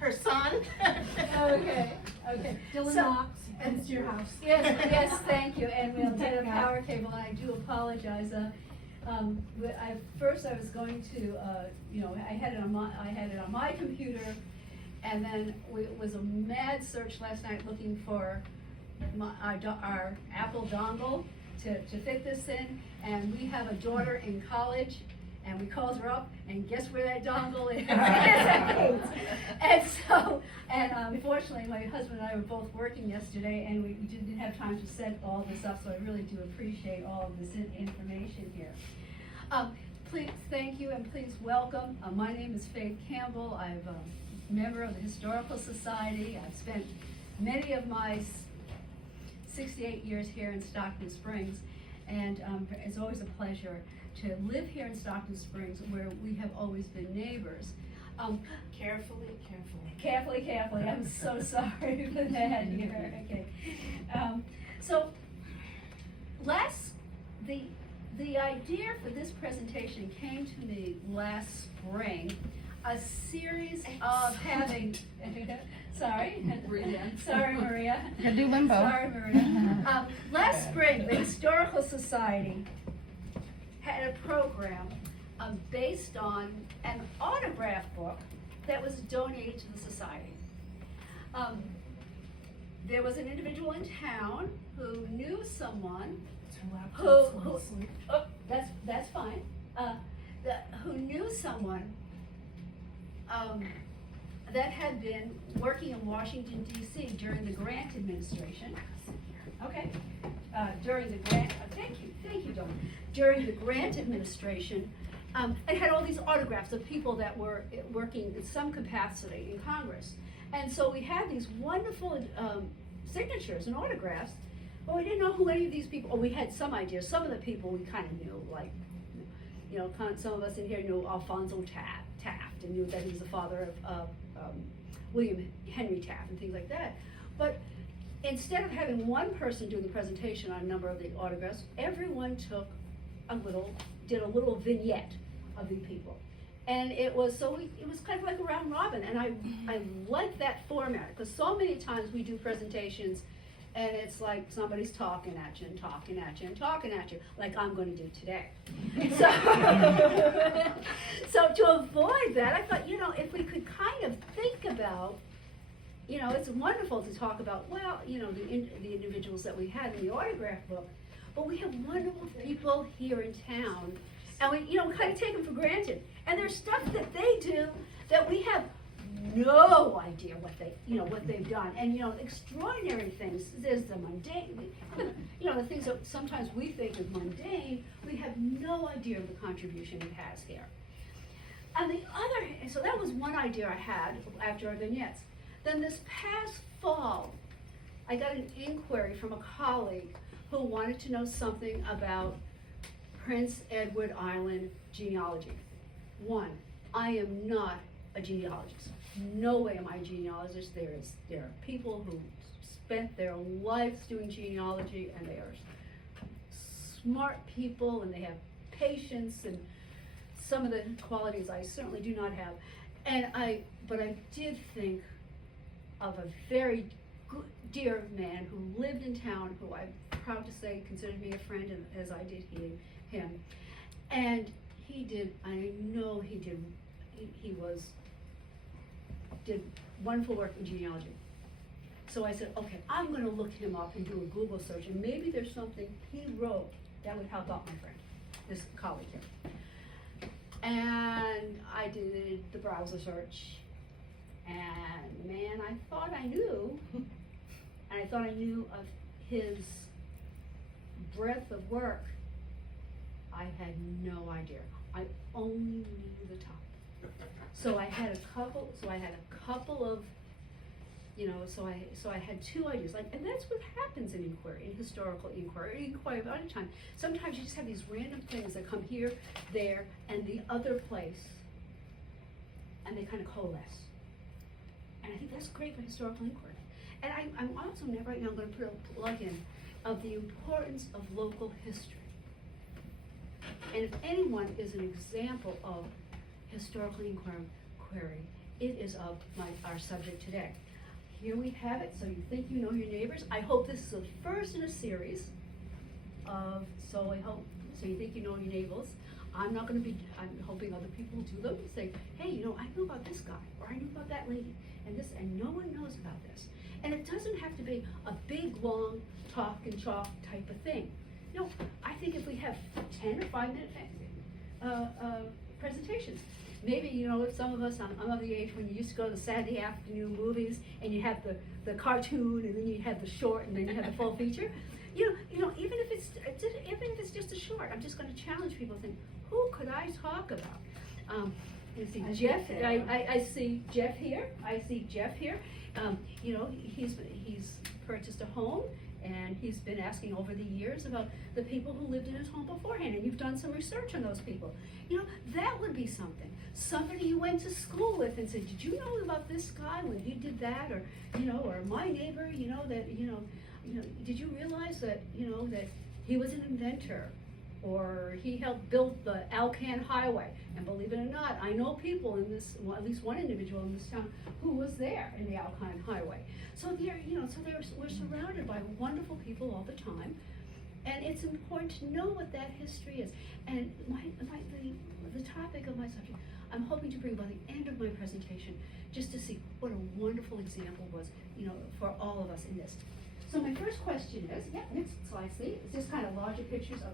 her son. Okay. Dylan So- Knox, and it's your house. Yes, thank you, and we'll get a power cable, I do apologize, first I was going to, I had it on my computer, and then it was a mad search last night looking for our Apple dongle to fit this in, and we have a daughter in college, and we called her up, and guess where that dongle is? And unfortunately, my husband and I were both working yesterday, and we didn't have time to set all this up, so I really do appreciate all of this information here. Please, thank you, and please welcome. My name is Faith Campbell. I'm a member of the Historical Society. I've spent many of my 68 years here in Stockton Springs, and it's always a pleasure to live here in Stockton Springs, where we have always been neighbors. Carefully. I'm so sorry for that here. Okay. So, the idea for this presentation came to me last spring. A series of having. Sorry, Maria. Could do limbo. Sorry, Maria. Last spring, the Historical Society had a program based on an autograph book that was donated to the society. There was an individual in town who knew someone that's fine. Who knew someone that had been working in Washington, D.C. during the Grant administration. Okay. During the Grant, thank you, Dawn. During the Grant administration, it had all these autographs of people that were working in some capacity in Congress. And so we had these wonderful signatures and autographs, but we didn't know who any of these people, or we had some ideas. Some of the people we kind of knew, like, some of us in here knew Alfonso Taft, and knew that he was the father of William Henry Taft and things like that. But instead of having one person do the presentation on a number of the autographs, everyone did a little vignette of the people. And it was kind of like a round robin, and I like that format, because so many times we do presentations and it's like somebody's talking at you and talking at you and talking at you, like I'm going to do today. So to avoid that, I thought, if we could kind of think about, it's wonderful to talk about, the individuals that we had in the autograph book, but we have wonderful people here in town, and we, kind of take them for granted. And there's stuff that they do that we have no idea what they've done, and extraordinary things. There's the mundane, the things that sometimes we think is mundane. We have no idea of the contribution it has here. So that was one idea I had after our vignettes. Then this past fall, I got an inquiry from a colleague who wanted to know something about Prince Edward Island genealogy. One, I am not a genealogist. No way am I a genealogist. There are people who spent their lives doing genealogy, and they are smart people, and they have patience, and some of the qualities I certainly do not have. But I did think of a very good, dear man who lived in town, who I'm proud to say considered me a friend, and as I did him. And he did wonderful work in genealogy. So I said, okay, I'm going to look him up and do a Google search, and maybe there's something he wrote that would help out my friend, this colleague here. And I did the browser search, and man, I thought I knew, and I thought I knew of his breadth of work. I had no idea. I only knew the top. So I had a couple of, so I had two ideas, and that's what happens in historical inquiry about any time. Sometimes you just have these random things that come here, there, and the other place, and they kind of coalesce. And I think that's great for historical inquiry. And I'm also right now going to put a plug in of the importance of local history. And if anyone is an example of historical inquiry, it is our subject today. Here we have it, so you think you know your neighbors. I hope this is the first in a series of, so you think you know your neighbors. I'm hoping other people will do them, say, hey, I knew about this guy, or I knew about that lady, and no one knows about this. And it doesn't have to be a big, long, talk and chalk type of thing. I think if we have 10 or 5-minute presentations, maybe, if some of us, I'm of the age when you used to go to the Saturday afternoon movies, and you have the cartoon, and then you have the short, and then you have the full feature. Even if it's just a short, I'm just going to challenge people to think, who could I talk about? You see Jeff. I see Jeff here. He's purchased a home, and he's been asking over the years about the people who lived in his home beforehand, and you've done some research on those people. That would be something. Somebody you went to school with and said, did you know about this guy when he did that, or or my neighbor, did you realize that that he was an inventor, or he helped build the Alcan Highway? And believe it or not, I know people in this, well, at least one individual in this town who was there in the Alcan Highway. So we're surrounded by wonderful people all the time, and it's important to know what that history is. And the topic of my subject, I'm hoping to bring by the end of my presentation, just to see what a wonderful example was, for all of us in this. So my first question is, next slide, please. It's just kind of larger pictures of,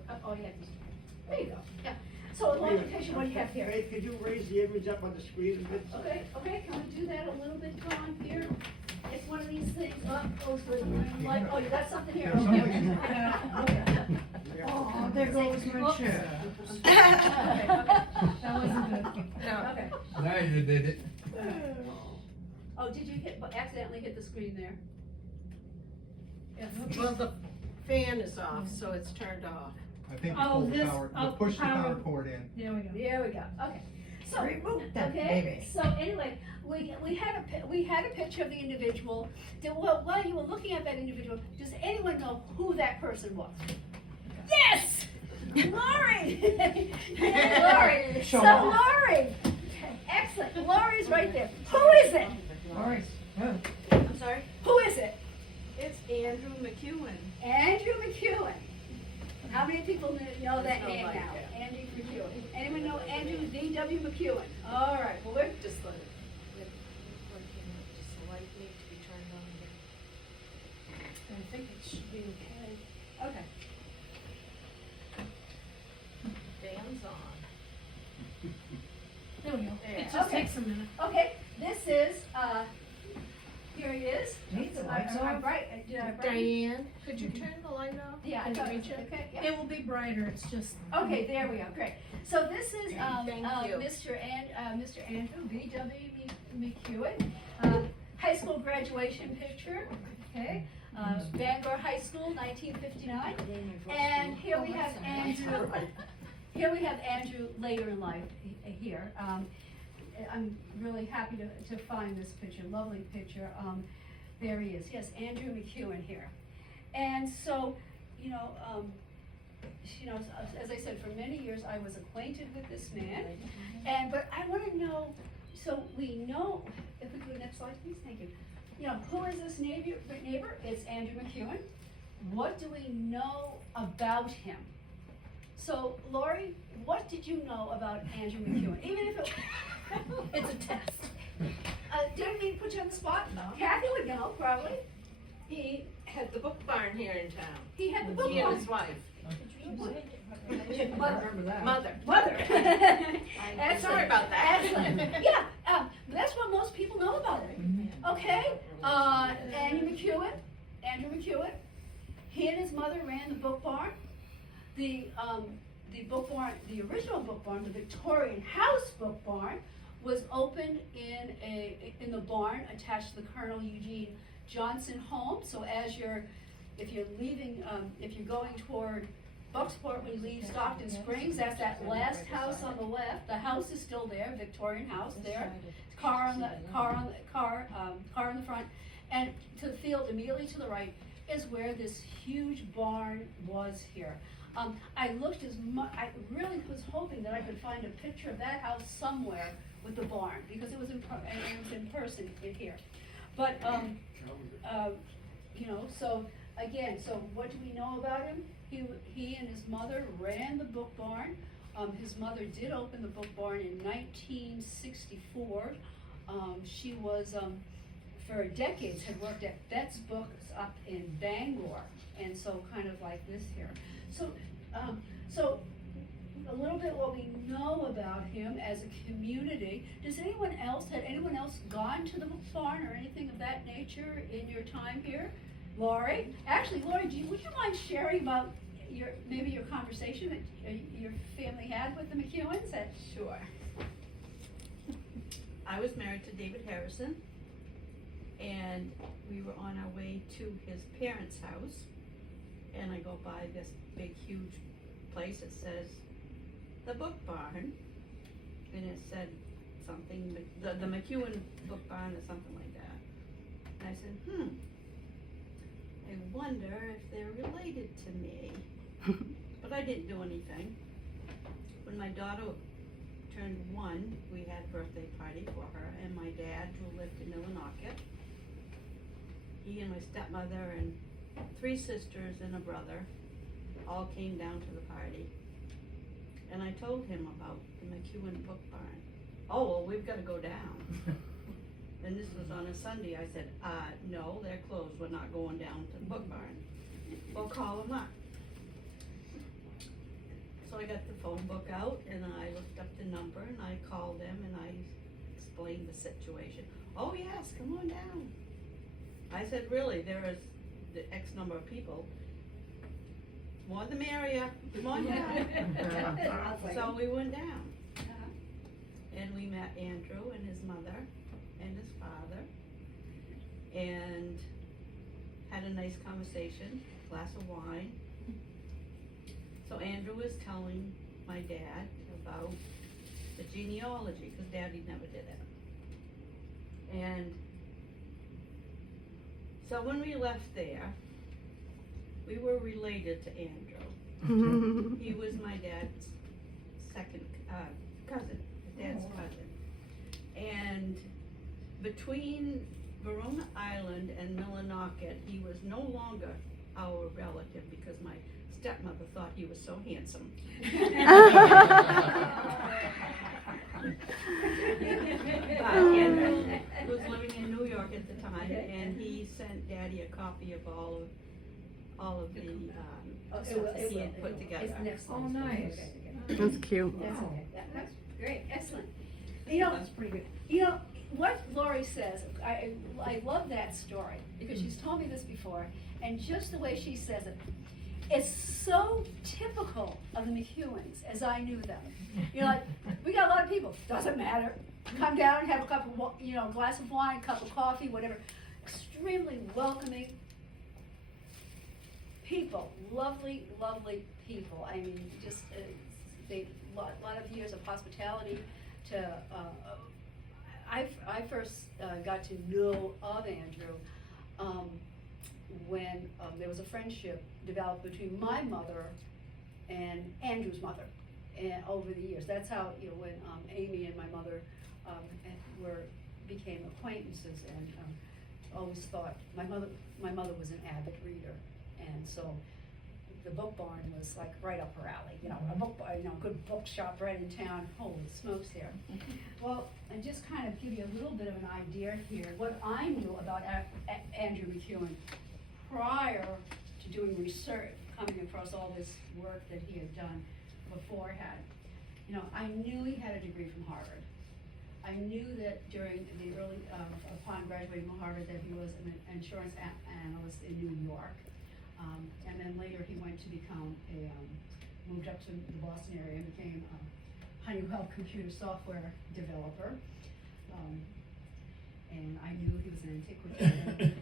there you go, yeah. So a larger picture, what do you have here? Hey, could you raise the image up on the screen a bit? Okay, can we do that a little bit, Don, here? It's one of these things, you got something here, Oh, there goes my chair. That wasn't good. Okay. Now you did it. Oh, did you accidentally hit the screen there? Yes. Well, the fan is off, so it's turned off. I think Oh, you this- push the power. power cord in. There we go. There we go, okay. So, Remove that okay, baby. so anyway, we had a picture of the individual. While you were looking at that individual, does anyone know who that person was? Yes! Lori! Yeah, Lori! Show So off. Lori! Excellent, Lori's right there. Who is it? All right. Oh. I'm sorry? Who is it? It's Andrew McEwen. Andrew McEwen. How many people know that There's no name like now? it. Andrew McEwen. Anyone know Andrew V.W. McEwen? All right, well, we're Just let it, just slightly to be turned on again. I think it should be okay. Okay. Fan's on. There we go. There. It just Okay. takes a minute. Okay, this is, here he is. Need the Am lights I off? bright? Did I brighten? Diane, could you turn the light off? Yeah, I Can you thought, reach it? okay, yeah. It will be brighter, it's just. Okay, there we go, great. So this is, Thank you. Mr. Andrew V.W. McEwen, high school graduation picture, okay? Bangor High School, 1959. And here we have Andrew, here we have Andrew later in life here. I'm really happy to find this picture, lovely picture. There he is, yes, Andrew McEwen here. And so, as I said, for many years I was acquainted with this man. But I want to know, so we know, if we go to the next slide, please, thank you. Who is this neighbor? It's Andrew McEwen. What do we know about him? So, Lori, what did you know about Andrew McEwen? Even if it's a test. Didn't mean to put you on the spot? No. Kathy would know, probably. He had the book barn here in town. He had the book He and barn. his wife. Mother. Mother. Mother. I'm sorry about that. Excellent. Yeah, that's what most people know about him. Okay, Andrew McEwen. He and his mother ran the book barn. The book barn, the original book barn, the Victorian House book barn, was opened in the barn attached to the Colonel Eugene Johnson home. So if you're going toward Bucksport when you leave Stockton Springs, that's that last house on the left. The house is still there, Victorian house there. Car in the front, and to the field immediately to the right is where this huge barn was here. I looked I really was hoping that I could find a picture of that house somewhere with the barn, because it was in person in here. But, you know, so, again, so what do we know about him? He and his mother ran the book barn. His mother did open the book barn in 1964. She was, for decades, had worked at Bet's Books up in Bangor, and so kind of like this here. So, so a little bit what we know about him as a community. Had anyone else gone to the book barn or anything of that nature in your time here? Laurie? Actually, Laurie, would you mind sharing about maybe your conversation that your family had with the McEwens? Sure. I was married to David Harrison, and we were on our way to his parents' house, and I go by this big, huge place that says the book barn, and it said something, the McEwen book barn or something like that. And I said, I wonder if they're related to me. But I didn't do anything. When my daughter turned 1, we had a birthday party for her, and my dad, who lived in Millinocket, he and my stepmother and 3 sisters and a brother all came down to the party. And I told him about the McEwen book barn. Oh, well, we've got to go down. And this was on a Sunday. I said, no, they're closed. We're not going down to the book barn. Well, call them up. So I got the phone book out, and I looked up the number, and I called them, and I explained the situation. Oh, yes, come on down. I said, really, there is the X number of people. More the merrier. Come on down. So we went down. And we met Andrew and his mother and his father, and had a nice conversation, glass of wine. So Andrew was telling my dad about the genealogy, because Daddy never did it. And so when we left there, we were related to Andrew. He was my dad's second cousin, dad's cousin. And between Verona Island and Millinocket, he was no longer our relative, because my stepmother thought he was so handsome. But Andrew was living in New York at the time, and he sent Daddy a copy of all of the stuff that he had put together. Oh, nice. That's cute. That's Wow. okay. That's great, excellent. You know, That's pretty good. you know, what Laurie says, I love that story, because she's told me this before, and just the way she says it, it's so typical of the McEwens as I knew them. You know, like, we got a lot of people, doesn't matter, come down and have a cup of, glass of wine, cup of coffee, whatever. Extremely welcoming people, lovely, lovely people. I mean, just a lot of years of hospitality. I first got to know of Andrew when there was a friendship developed between my mother and Andrew's mother, and over the years. That's how, when Amy and my mother became acquaintances, and always thought my mother was an avid reader, and so the book barn was like right up her alley. A good bookshop right in town. Holy smokes, here. Well, and just kind of give you a little bit of an idea here, what I knew about Andrew McEwen prior to doing research, coming across all this work that he had done beforehand. I knew he had a degree from Harvard. I knew that during the early, upon graduating from Harvard, that he was an insurance analyst in New York. And then later he went to become moved up to the Boston area and became a Honeywell computer software developer. And I knew he was an antiquarian,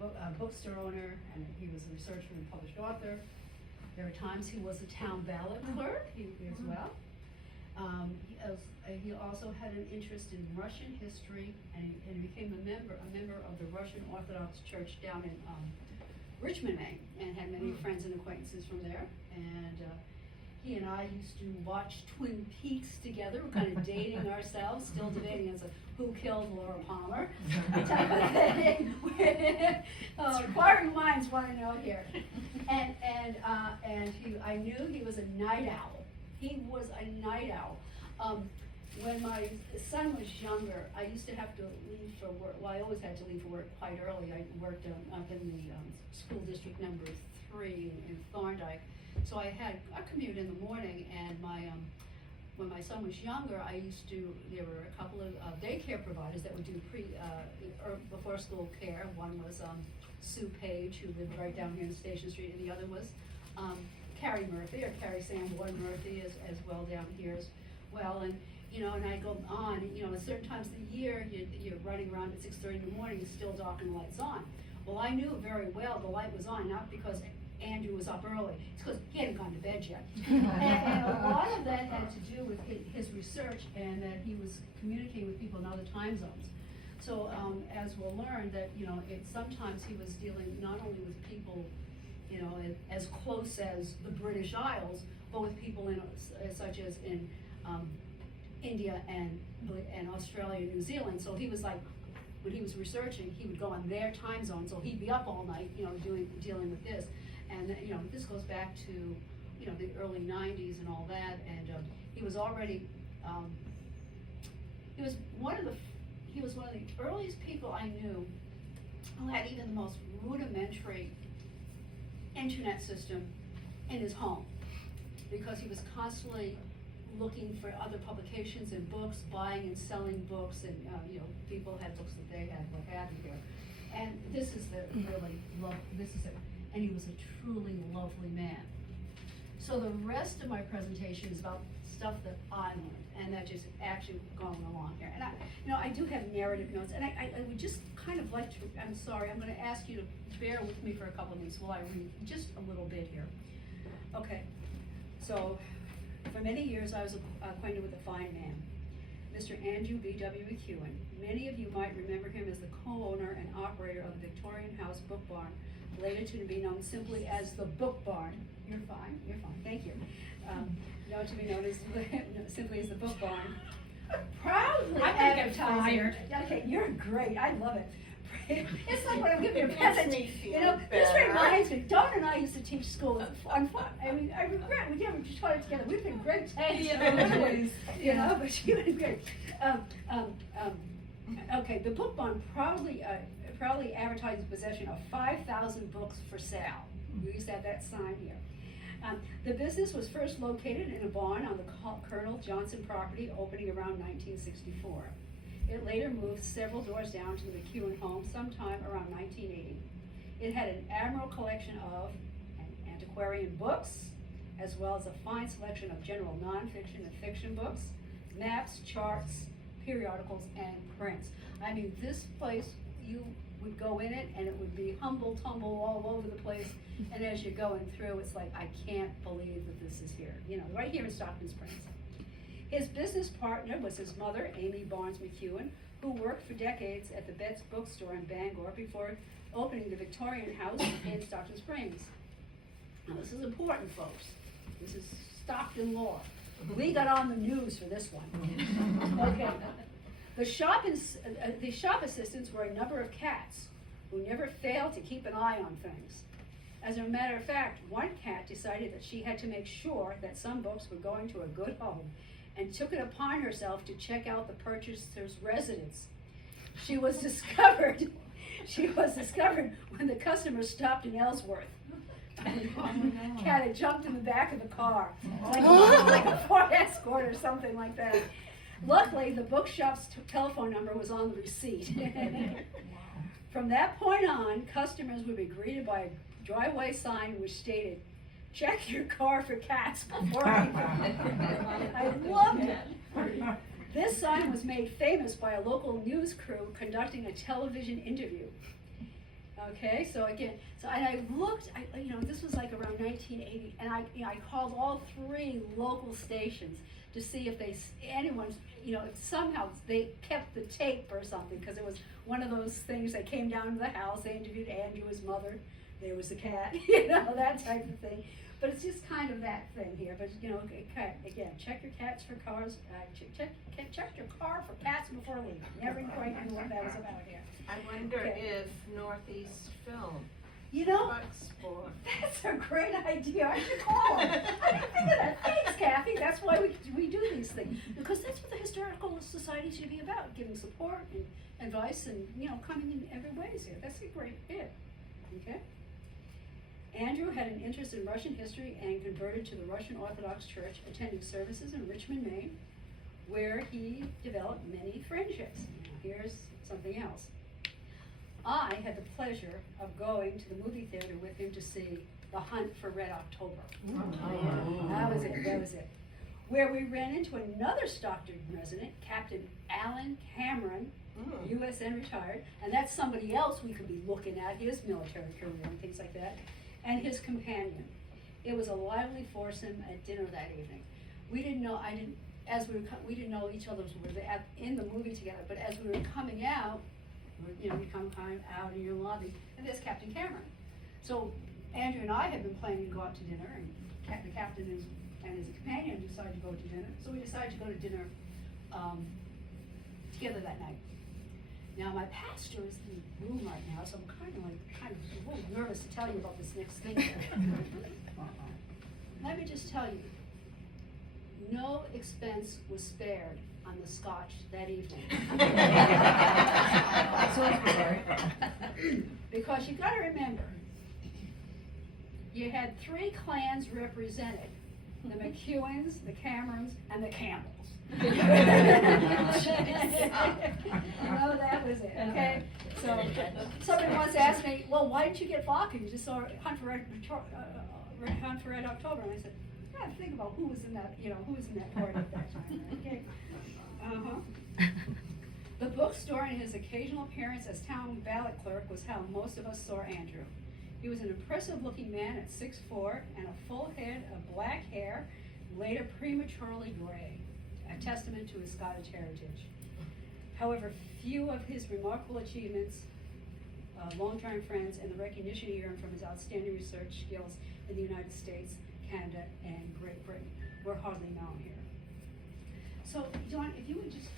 a bookstore owner, and he was a researcher and published author. There were times he was a town ballot clerk as well. He also had an interest in Russian history, and became a member of the Russian Orthodox Church down in Richmond, Maine, and had many friends and acquaintances from there. And he and I used to watch Twin Peaks together. We're kind of dating ourselves, still debating as to who killed Laura Palmer. Inquiring minds want to know here. And I knew he was a night owl. He was a night owl. When my son was younger, I used to have to leave for work. Well, I always had to leave for work quite early. I worked up in the school district number 3 in Thorndike. So I had a commute in the morning, and when my son was younger, there were a couple of daycare providers that would do before school care. One was Sue Page, who lived right down here in Station Street, and the other was Carrie Murphy, or Carrie Sanborn Murphy as well down here as well. And and I go on, at certain times of the year, you're running around at 6:30 in the morning, it's still dark and the light's on. Well, I knew very well the light was on, not because Andrew was up early, it's because he hadn't gone to bed yet. and a lot of that had to do with his research, and that he was communicating with people in other time zones. So as we'll learn that, sometimes he was dealing not only with people, as close as the British Isles, but with people such as in India and Australia and New Zealand. So he was like, when he was researching, he would go on their time zone, so he'd be up all night, dealing with this. And this goes back to the early 90s and all that. And he was already he was one of the earliest people I knew who had even the most rudimentary internet system in his home, because he was constantly looking for other publications and books, buying and selling books, and people had books that they had, what have you here. And this is and he was a truly lovely man. So the rest of my presentation is about stuff that I learned, and that just actually going along here. And I do have narrative notes, and I would just kind of like to, I'm sorry, I'm going to ask you to bear with me for a couple of minutes while I read just a little bit here. Okay, so for many years I was acquainted with a fine man, Mr. Andrew B.W. McEwen. Many of you might remember him as the co-owner and operator of the Victorian House Book Barn, later to be known simply as the Book Barn. You're fine, thank you. Now to be known as simply as the Book Barn. Proudly advertising. Okay, you're great. I love it. It's like when I'm giving a present. This reminds me. Dawn and I used to teach school on fun. I mean, I regret we never taught it together. We've been great teams. But she was great. Okay, the Book Barn proudly advertised possession of 5,000 books for sale. We used to have that sign here. The business was first located in a barn on the Colonel Johnson property, opening around 1964. It later moved several doors down to the McEwen home sometime around 1980. It had an admirable collection of antiquarian books, as well as a fine selection of general nonfiction and fiction books, maps, charts, periodicals, and prints. I mean, this place, you would go in it and it would be humble tumble all over the place, and as you're going through, it's like, I can't believe that this is here, right here in Stockton Springs. His business partner was his mother, Amy Barnes McEwen, who worked for decades at the Betts bookstore in Bangor before opening the Victorian House in Stockton Springs. Now this is important, folks. This is Stockton law. We got on the news for this one. Okay. The shop assistants were a number of cats who never failed to keep an eye on things. As a matter of fact, one cat decided that she had to make sure that some books were going to a good home, and took it upon herself to check out the purchaser's residence. She was discovered when the customer stopped in Ellsworth. Cat had jumped in the back of the car, like a Ford Escort or something like that. Luckily, the bookshop's telephone number was on the receipt. From that point on, customers would be greeted by a driveway sign which stated, "Check your car for cats before I loved it. This sign was made famous by a local news crew conducting a television interview. Okay, so again, and I looked, this was like around 1980, and I called all 3 local stations to see if anyone, if somehow they kept the tape or something, because it was one of those things that came down to the house. They interviewed Andrew, his mother, there was the cat, you know, that type of thing. But it's just kind of that thing here, but you know, again, check your cats for cars, check your car for cats before leaving. Never quite knew what that was about here. I wonder Okay. if Northeast Film You know, works for. that's a great idea. I should call them. I didn't think of that. Thanks, Kathy. That's why we do these things. Because that's what the Historical Society should be about, giving support and advice and, you know, coming in every ways here. That's a great bit. Okay? Andrew had an interest in Russian history and converted to the Russian Orthodox Church, attending services in Richmond, Maine, where he developed many friendships. Now, here's something else. I had the pleasure of going to the movie theater with him to see The Hunt for Red October. That was it. Where we ran into another Stockton resident, Captain Alan Cameron, USN retired, and that's somebody else we could be looking at, his military career and things like that, and his companion. It was a lively foursome at dinner that evening. We didn't know, we didn't know each other were in the movie together, but as we were coming out, you know, we come out in your lobby, and there's Captain Cameron. So Andrew and I had been planning to go out to dinner, and the captain and his companion decided to go to dinner. So we decided to go to dinner together that night. Now my pastor is in the room right now, so I'm kind of a little nervous to tell you about this next thing here. Let me just tell you, no expense was spared on the scotch that evening. Because you gotta remember, you had three clans represented: the McEwens, the Camerons, and the Campbells. You know, that was it, okay? So, somebody once asked me, well, why didn't you get vodka? You just saw Hunt for Red October. And I said, I gotta think about who was in that, you know, who was in that party at that time, okay? The bookstore and his occasional appearance as town ballot clerk was how most of us saw Andrew. He was an impressive-looking man at 6'4" and a full head of black hair, later prematurely gray, a testament to his Scottish heritage. However, few of his remarkable achievements, long-term friends, and the recognition he earned from his outstanding research skills in the United States, Canada, and Great Britain were hardly known here. So, John, if you would just,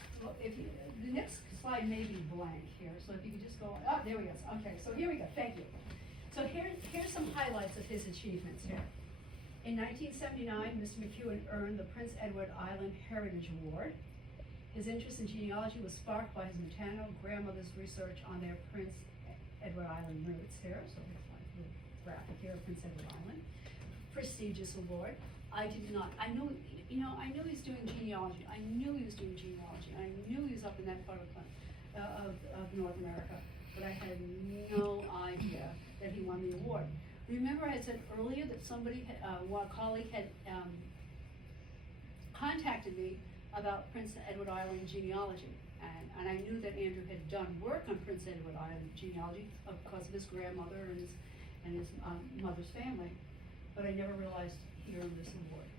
the next slide may be blank here, so if you could just go, oh, there we go. Okay, so here we go, thank you. So here's some highlights of his achievements here. In 1979, Mr. McEwen earned the Prince Edward Island Heritage Award. His interest in genealogy was sparked by his maternal grandmother's research on their Prince Edward Island roots here, so it's like a little graphic here of Prince Edward Island. Prestigious award. I knew he was doing genealogy. I knew he was doing genealogy. I knew he was up in that part of North America, but I had no idea that he won the award. Remember I had said earlier that somebody, a colleague had contacted me about Prince Edward Island genealogy, and I knew that Andrew had done work on Prince Edward Island genealogy because of his grandmother and his mother's family, but I never realized he earned this award.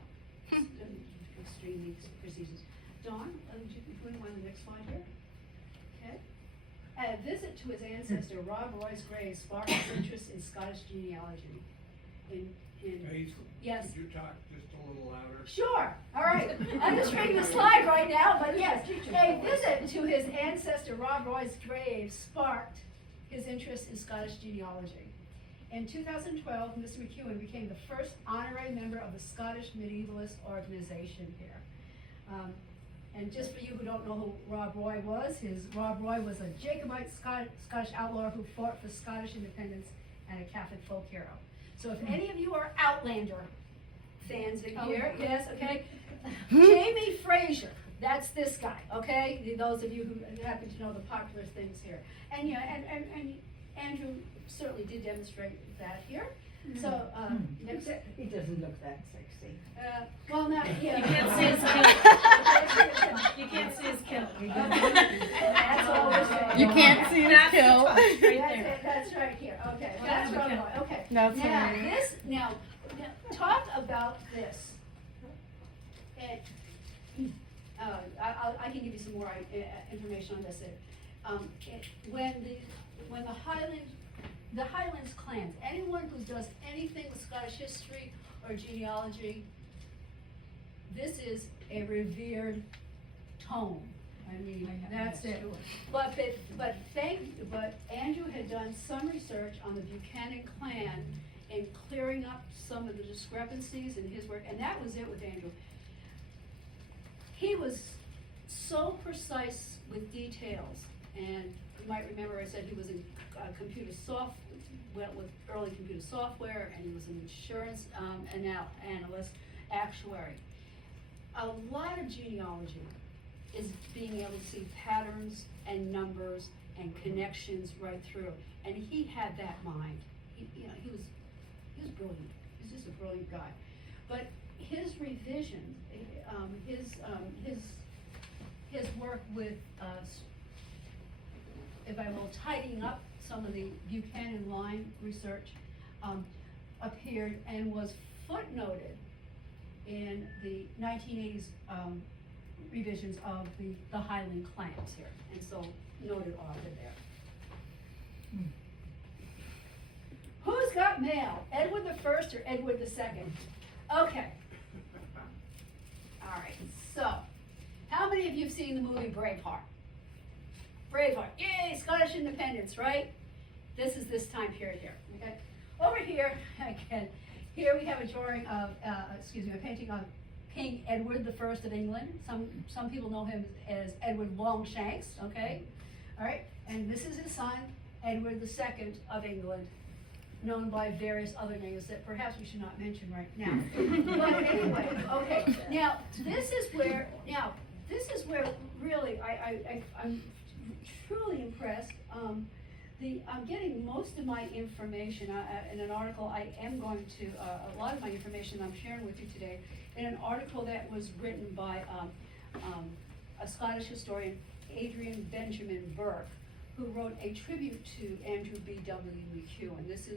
Extremely prestigious. Dawn, would you put him on the next slide here? Okay. A visit to his ancestor, Rob Roy's grave, sparked his interest in Scottish genealogy. Yes. Could you talk just a little louder? Sure. All right. I'm just reading the slide right now, but yes, a visit to his ancestor, Rob Roy's grave, sparked his interest in Scottish genealogy. In 2012, Mr. McEwen became the first honorary member of the Scottish Medievalist Organization here. And just for you who don't know who Rob Roy was, Rob Roy was a Jacobite Scottish outlaw who fought for Scottish independence and a Catholic folk hero. So if any of you are Outlander fans in here, yes, okay? Jamie Fraser, that's this guy, okay? Those of you who happen to know the popular things here. And yeah, and Andrew certainly did demonstrate that here. So, next. He doesn't look that sexy. Well, now, yeah. You can't see his kilt. You can't see his kilt. That's all we're saying. You can't see his That's the kilt. touch right That's there. it, that's right here, okay, that's Well, Rob Roy, okay. That's Now, hilarious. now, talk about this. And, I can give you some more information on this. When the Highland the Highlands clans, anyone who does anything with Scottish history or genealogy, this is a revered tome. I mean, that's it. But Andrew had done some research on the Buchanan clan in clearing up some of the discrepancies in his work, and that was it with Andrew. He was so precise with details, and you might remember I said he was in went with early computer software, and he was an insurance analyst, actuary. A lot of genealogy is being able to see patterns and numbers and connections right through, and he had that mind. He was brilliant. He's just a brilliant guy. But his revision, his work with, if I will, tidying up some of the Buchanan line research, appeared and was footnoted in the 1980s revisions of the Highland clans here, and so noted author there. Who's got mail? Edward the First or Edward the Second? Okay. All right. So, how many of you have seen the movie Braveheart? Braveheart. Yay! Scottish independence, right? This is this time period here. Okay. Over here, again, here we have a drawing of, a painting of King Edward the First of England. Some people know him as Edward Longshanks. Okay. All right. And this is his son, Edward the Second of England, known by various other names that perhaps we should not mention right now. But anyway, okay. Now this is where really I'm truly impressed. I'm getting most of my information in an article. I am going to a lot of my information I'm sharing with you today in an article that was written by a Scottish historian, Adrian Benjamin Burke, who wrote a tribute to Andrew B.W. McHugh, and this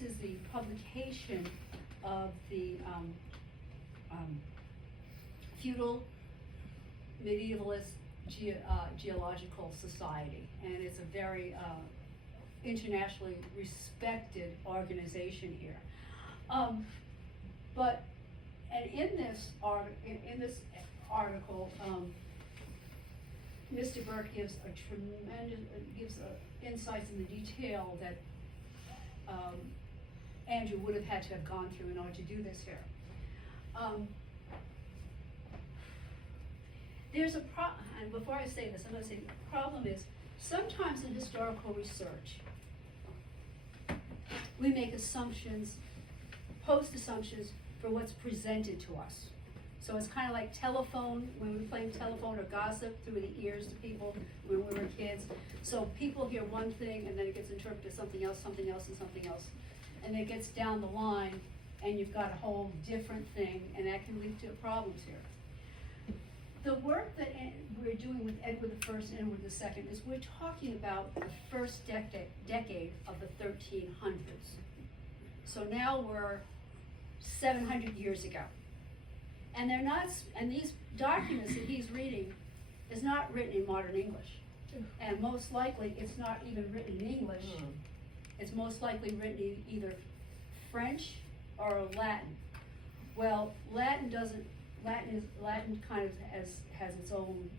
is the publication of the Feudal Medievalist Geological Society, and it's a very internationally respected organization here. In this article, Mr. Burke gives insights in the detail that Andrew would have had to have gone through in order to do this here. There's a problem, and before I say this, I'm going to say the problem is sometimes in historical research, we make assumptions, post assumptions for what's presented to us. So it's kind of like telephone, when we were playing telephone or gossip through the ears to people when we were kids. So people hear one thing and then it gets interpreted as something else, and something else. And it gets down the line and you've got a whole different thing, and that can lead to problems here. The work that we're doing with Edward I and Edward II is we're talking about the first decade of the 1300s. So now we're 700 years ago. And they're not, and these documents that he's reading is not written in modern English. And most likely it's not even written in English. It's most likely written in either French or Latin. Well, Latin kind of has its own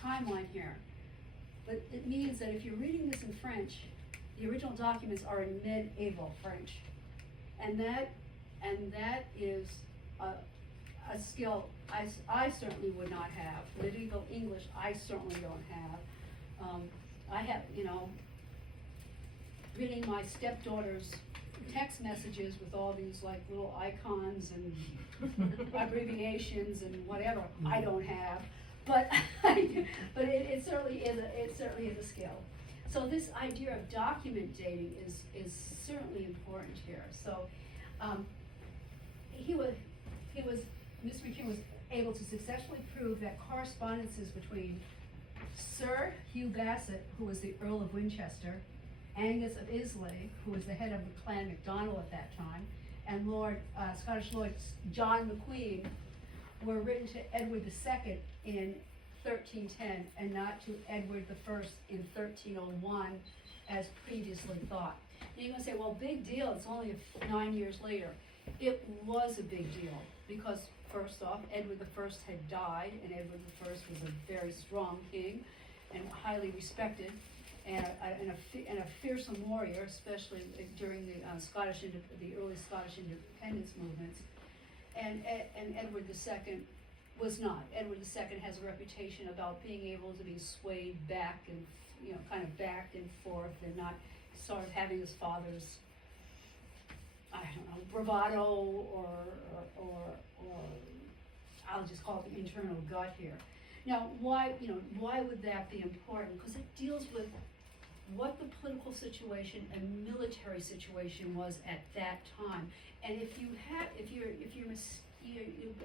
timeline here. But it means that if you're reading this in French, the original documents are in medieval French. And that is a skill I certainly would not have. Medieval English I certainly don't have. I have, reading my stepdaughter's text messages with all these like little icons and abbreviations and whatever, I don't have. But it certainly is a skill. So this idea of document dating is certainly important here. So Mr. McHugh was able to successfully prove that correspondences between Sir Hugh Bassett, who was the Earl of Winchester, Angus of Islay, who was the head of the Clan MacDonald at that time, and Scottish Lord John McQueen, were written to Edward II in 1310 and not to Edward I in 1301 as previously thought. And you're gonna say, well, big deal, it's only 9 years later. It was a big deal because first off, Edward I had died, and Edward I was a very strong king and highly respected, and a fearsome warrior, especially during the early Scottish independence movements. And Edward II was not. Edward II has a reputation about being able to be swayed back and, kind of back and forth, and not sort of having his father's, I don't know, bravado or I'll just call it the internal gut here. Now, why would that be important? Because it deals with what the political situation and military situation was at that time. And if you're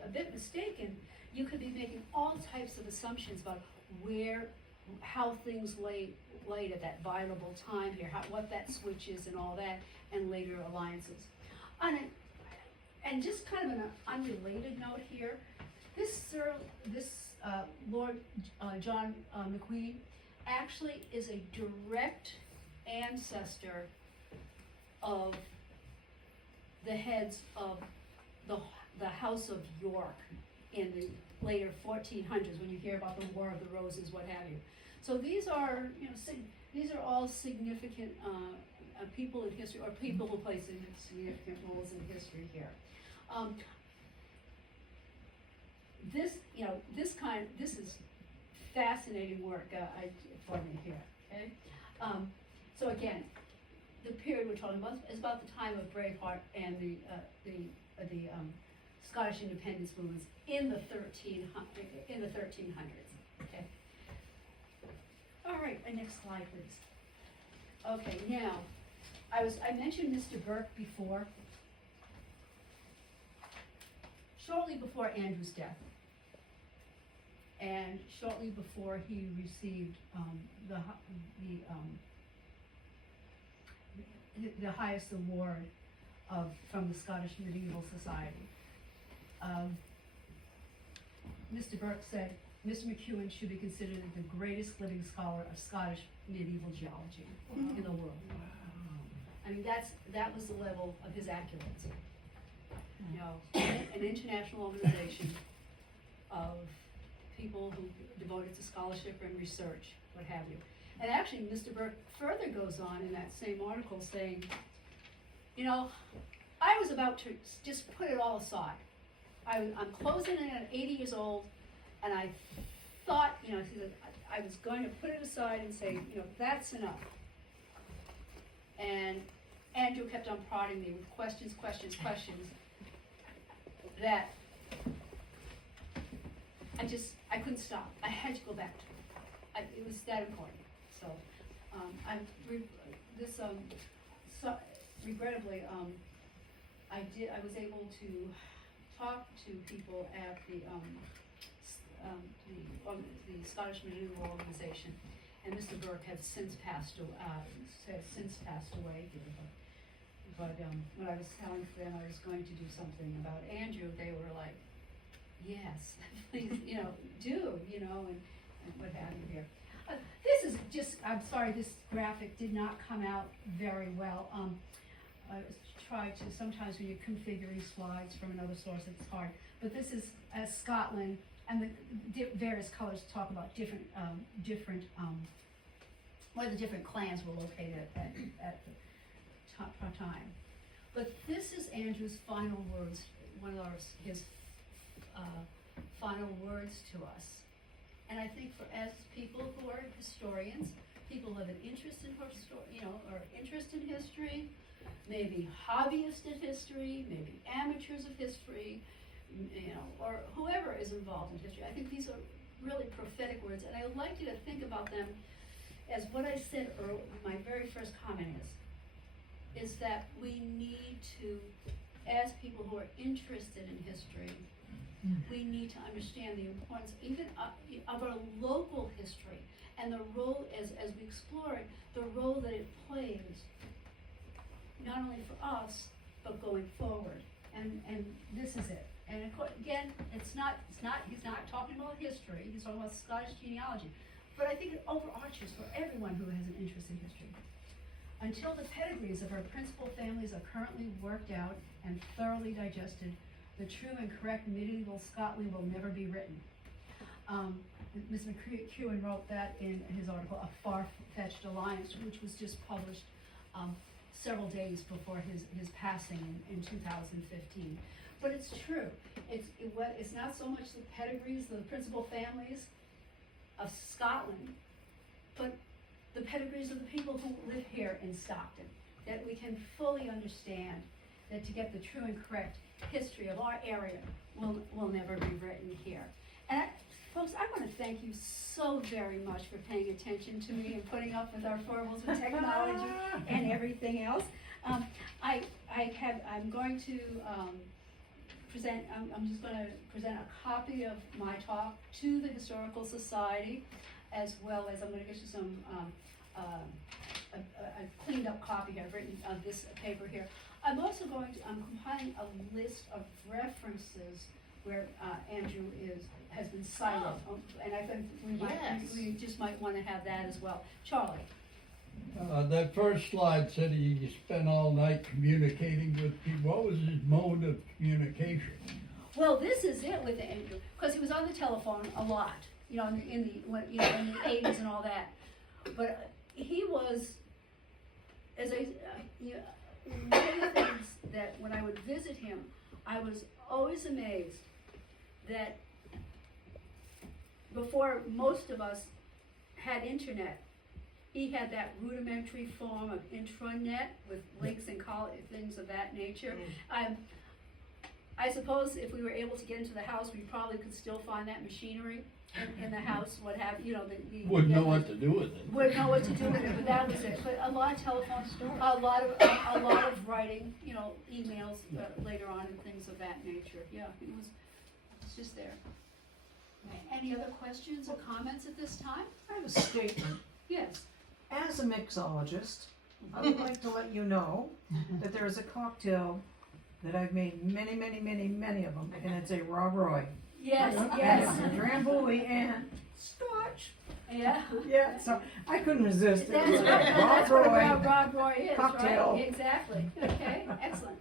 a bit mistaken, you could be making all types of assumptions about how things laid at that viable time here, what that switch is and all that, and later alliances. And just kind of an unrelated note here, this Lord John McQueen actually is a direct ancestor of the heads of the House of York in the later 1400s, when you hear about the War of the Roses, what have you. So these are, these are all significant people in history, or people who play significant roles in history here. This is fascinating work for me here. Okay, so again, the period we're talking about is about the time of Braveheart and the Scottish independence movements in the 1300s. Okay. All right, next slide, please. Okay, now I mentioned Mr. Burke before. Shortly before Andrew's death, and shortly before he received the highest award from the Scottish Medieval Society, Mr. Burke said, Mr. McEwen should be considered the greatest living scholar of Scottish medieval geology in the world. I mean, that was the level of his accolades. An international organization of people who devoted to scholarship and research, what have you. And actually, Mr. Burke further goes on in that same article saying, I was about to just put it all aside. I'm closing in at 80 years old, and I thought, he said, I was going to put it aside and say, that's enough. And Andrew kept on prodding me with questions, that I couldn't stop. I had to go back to it. It was that important. So, regrettably, I was able to talk to people at the Scottish Medieval Organization, and Mr. Burke has since passed away. But when I was telling them I was going to do something about Andrew, they were like, yes, please, do, and what have you here. This is just, I'm sorry, this graphic did not come out very well. I try to, sometimes when you're configuring slides from another source, it's hard. But this is Scotland, and the various colors talk about where the different clans were located at the time. But this is Andrew's final words, his final words to us. And I think as people who are historians, people who have an interest in or interest in history, maybe hobbyists in history, maybe amateurs of history, or whoever is involved in history. I think these are really prophetic words, and I would like you to think about them as what I said earlier. My very first comment is that we need to, as people who are interested in history, we need to understand the importance even of our local history and the role, as we explore it, the role that it plays, not only for us, but going forward. And this is it. And again, he's not talking about history, he's talking about Scottish genealogy. But I think it overarches for everyone who has an interest in history. Until the pedigrees of our principal families are currently worked out and thoroughly digested, the true and correct medieval Scotland will never be written. Ms. McEwen wrote that in his article, A Far-Fetched Alliance, which was just published several days before his passing in 2015. But it's true. It's not so much the pedigrees of the principal families of Scotland, but the pedigrees of the people who live here in Stockton, that we can fully understand that to get the true and correct history of our area will never be written here. And folks, I want to thank you so very much for paying attention to me and putting up with our foibles with technology and everything else. I'm going to I'm just going to present a copy of my talk to the Historical Society, as well as I'm going to get you some a cleaned up copy here. I've written this paper here. I'm also I'm compiling a list of references where Andrew has been cited, and I think we just might want to have that as well. Charlie. That first slide said he spent all night communicating with people. What was his mode of communication? Well, this is it with Andrew, because he was on the telephone a lot, in the 80s and all that. But he was, one of the things that when I would visit him, I was always amazed that before most of us had internet, he had that rudimentary form of intranet with links and things of that nature. I suppose if we were able to get into the house, we probably could still find that machinery in the house, what have you know. Wouldn't know what to do with it. Wouldn't know what to do with it, but that was it. But a lot of telephone, a lot of writing, emails later on and things of that nature. Yeah, it's just there. Any other questions or comments at this time? I have a statement. Yes. As a mixologist, I would like to let you know that there is a cocktail that I've made many, many, many, many of them, and it's a Rob Roy. Yes, And yes. it's a Drambuie and Scotch. Yeah. Yeah, so I couldn't resist it. That's It was right. a That's what Rob Roy. Rob Roy is, cocktail. right? Exactly. Okay, excellent.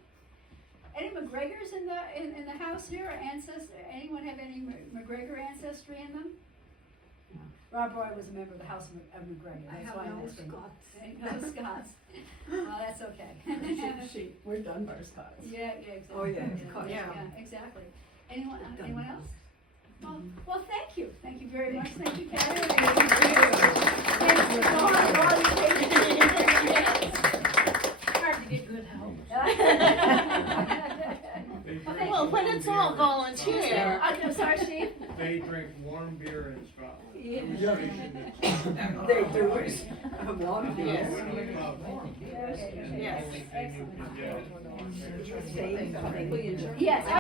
Any McGregors in the house here? Anyone have any McGregor ancestry in them? No. Rob Roy was a member of the House of McGregor. I That's have why I'm no asking. Scots. No Scots. That's okay. We're Dunbar Scots. Yeah, exactly. Oh, yeah. Yeah, exactly. Anyone else? Well, thank you. Thank you very much. Thank you, Kathy. hard to get good help. Well, when it's all volunteer. I'm sorry, Steve. They drink warm beer in Scotland. Yeah. They do it. Warm beer. Yes. Yes. Yes. Yes.